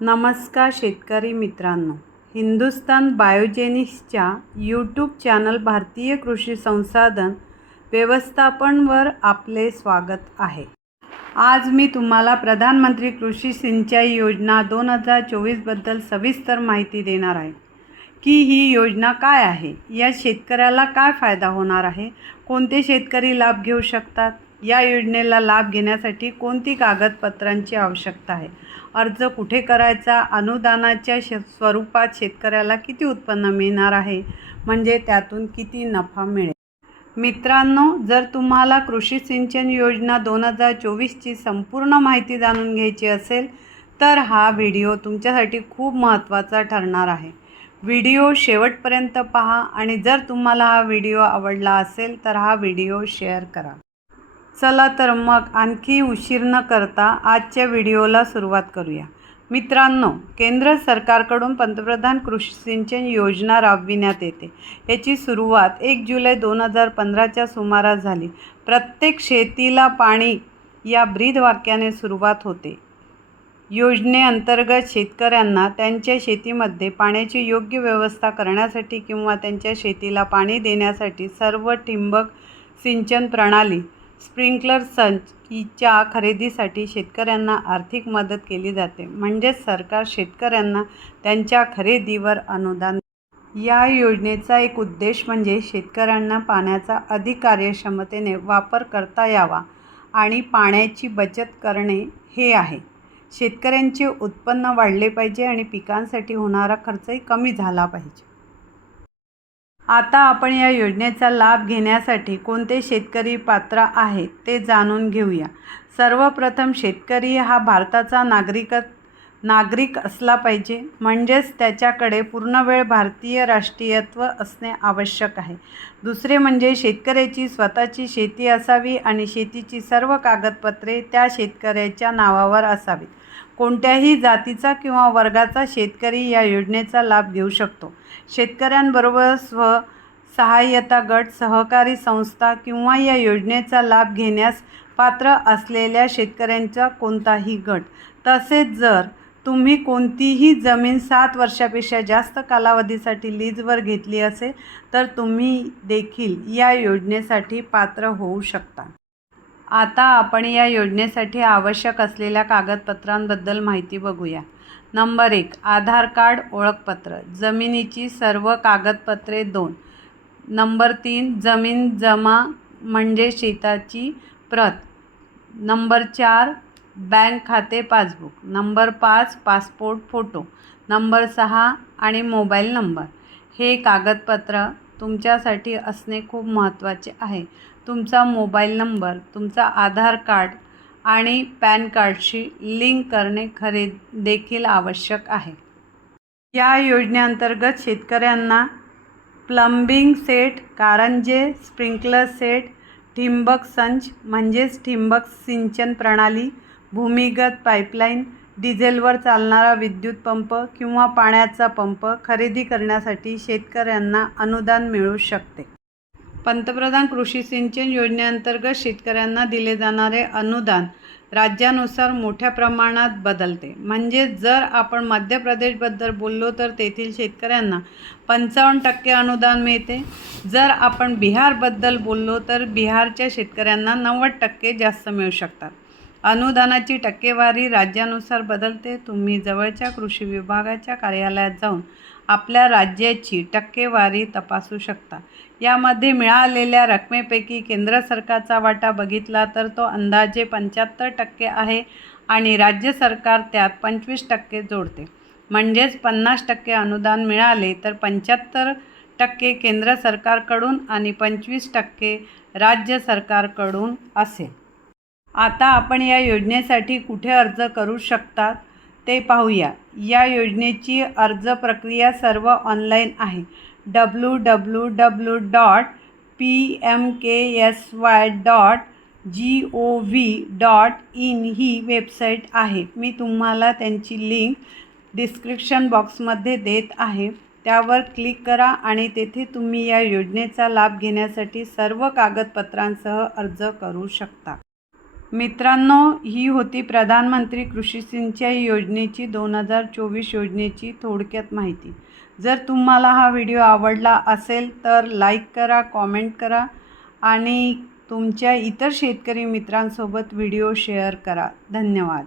नमस्कार शेतकरी मित्रांनो, हिंदुस्तान बायोजेनिक्सच्या यूट्यूब चॅनल भारतीय कृषी संसाधन व्यवस्थापनवर आपले स्वागत आहे। आज मी तुम्हाला प्रधानमंत्री कृषी सिंचाई योजना 2024 बद्दल सविस्तर माहिती देणार आहे की ही योजना काय आहे, या शेतकऱ्याला काय फायदा होणार आहे, कोणते शेतकरी लाभ घेऊ शकतात, या योजनेला लाभ घेण्यासाठी कोणती कागदपत्रांची आवश्यकता आहे, अर्ज कुठे करायचा, अनुदानाच्या स्वरूपात शेतकऱ्याला किती उत्पन्न मिळणार आहे, म्हणजे त्यातून किती नफा मिळेल। मित्रांनो, जर तुम्हाला कृषी सिंचन योजना 2024ची संपूर्ण माहिती जाणून घ्यायची असेल तर हा व्हिडिओ तुमच्यासाठी खूप महत्त्वाचा ठरणार आहे। व्हिडिओ शेवटपर्यंत पहा आणि जर तुम्हाला हा व्हिडिओ आवडला असेल तर हा व्हिडिओ शेअर करा। चला तर मग आणखी उशीर न करता आजच्या व्हिडिओला सुरुवात करूया। मित्रांनो, केंद्र सरकारकडून पंतप्रधान कृषी सिंचन योजना राबविण्यात येते। याची सुरुवात 1 जुलै 2015च्या सुमारास झाली। प्रत्येक शेतीला पाणी या ब्रीदवाक्याने सुरुवात होते। योजनेअंतर्गत शेतकऱ्यांना त्यांच्या शेतीमध्ये पाण्याची योग्य व्यवस्था करण्यासाठी किंवा त्यांच्या शेतीला पाणी देण्यासाठी सर्व ठिबक सिंचन प्रणाली स्प्रिंकलर संचच्या खरेदीसाठी शेतकऱ्यांना आर्थिक मदत केली जाते, म्हणजेच सरकार शेतकऱ्यांना त्यांच्या खरेदीवर अनुदान देते। या योजनेचा एक उद्देश म्हणजे शेतकऱ्यांना पाण्याचा अधिक कार्यक्षमतेने वापर करता यावा आणि पाण्याची बचत करणे हे आहे। शेतकऱ्यांचे उत्पन्न वाढले पाहिजे आणि पिकांसाठी होणारा खर्चही कमी झाला पाहिजे। आता आपण या योजनेचा लाभ घेण्यासाठी कोणते शेतकरी पात्र आहेत ते जाणून घेऊया। सर्वप्रथम शेतकरी हा भारताचा नागरिक असला पाहिजे, म्हणजेच त्याच्याकडे पूर्णवेळ भारतीय राष्ट्रीयत्व असणे आवश्यक आहे। दुसरे म्हणजे शेतकऱ्याची स्वतःची शेती असावी आणि शेतीची सर्व कागदपत्रे त्या शेतकऱ्याच्या नावावर असावीत। कोणत्याही जातीचा किंवा वर्गाचा शेतकरी या योजनेचा लाभ घेऊ शकतो। शेतकऱ्यांबरोबर स्वसहाय्यता गट, सहकारी संस्था किंवा या योजनेचा लाभ घेण्यास पात्र असलेल्या शेतकऱ्यांचा कोणताही गट। तसेच जर तुम्ही कोणतीही जमीन 7 वर्षापेक्षा जास्त कालावधीसाठी लीजवर घेतली असेल तर तुम्ही देखील या योजनेसाठी पात्र होऊ शकता। आता आपण या योजनेसाठी आवश्यक असलेल्या कागदपत्रांबद्दल माहिती बघूया। नंबर 1, आधार कार्ड ओळखपत्र, जमिनीची सर्व कागदपत्रे 2। नंबर 3, जमीन जमा म्हणजे शेताची प्रत। नंबर 4, बँक खाते passbook. Number 5, passport photo. Number 6 आणि मोबाईल नंबर। हे कागदपत्र तुमच्यासाठी असणे खूप महत्त्वाचे आहे। तुमचा मोबाईल नंबर तुमचा आधार कार्ड आणि पॅन कार्डशी लिंक करणे देखील आवश्यक आहे। या योजनेअंतर्गत शेतकऱ्यांना प्लंबिंग सेट, कारंजे, स्प्रिंकलर सेट, ठिबक संच म्हणजेच ठिबक सिंचन प्रणाली, भूमिगत पाईपलाईन, डिझेलवर चालणारा विद्युत पंप किंवा पाण्याचा पंप खरेदी करण्यासाठी शेतकऱ्यांना अनुदान मिळू शकते। पंतप्रधान कृषी सिंचन योजनेअंतर्गत शेतकऱ्यांना दिले जाणारे अनुदान राज्यानुसार मोठ्या प्रमाणात बदलते। म्हणजे जर आपण मध्य प्रदेशबद्दल बोललो तर तेथील शेतकऱ्यांना 55% अनुदान मिळते। जर आपण बिहारबद्दल बोललो तर बिहारच्या शेतकऱ्यांना 90% जास्त मिळू शकतात। अनुदानाची टक्केवारी राज्यानुसार बदलते। तुम्ही जवळच्या कृषी विभागाच्या कार्यालयात जाऊन आपल्या राज्याची टक्केवारी तपासू शकता। यामध्ये मिळालेल्या रकमेपैकी केंद्र सरकारचा वाटा बघितला तर तो अंदाजे 75% आहे आणि राज्य सरकार त्यात 25% जोडते। म्हणजेच 50% अनुदान मिळाले तर 75% केंद्र सरकारकडून आणि 25% राज्य सरकारकडून असेल। आता आपण या योजनेसाठी कुठे अर्ज करू शकता ते पाहूया। या योजनेची अर्ज प्रक्रिया सर्व ऑनलाईन आहे। www.pmksy.gov.in ही वेबसाईट आहे। मी तुम्हाला त्यांची लिंक डिस्क्रिप्शन बॉक्समध्ये देत आहे। त्यावर क्लिक करा आणि तेथे तुम्ही या योजनेचा लाभ घेण्यासाठी सर्व कागदपत्रांसह अर्ज करू शकता। मित्रांनो, ही होती प्रधानमंत्री कृषी सिंचाई योजनेची 2024 योजनेची थोडक्यात माहिती. जर तुम्हाला हा व्हिडिओ आवडला असेल तर लाईक करा, कॉमेंट करा आणि तुमच्या इतर शेतकरी मित्रांसोबत व्हिडिओ शेअर करा. धन्यवाद.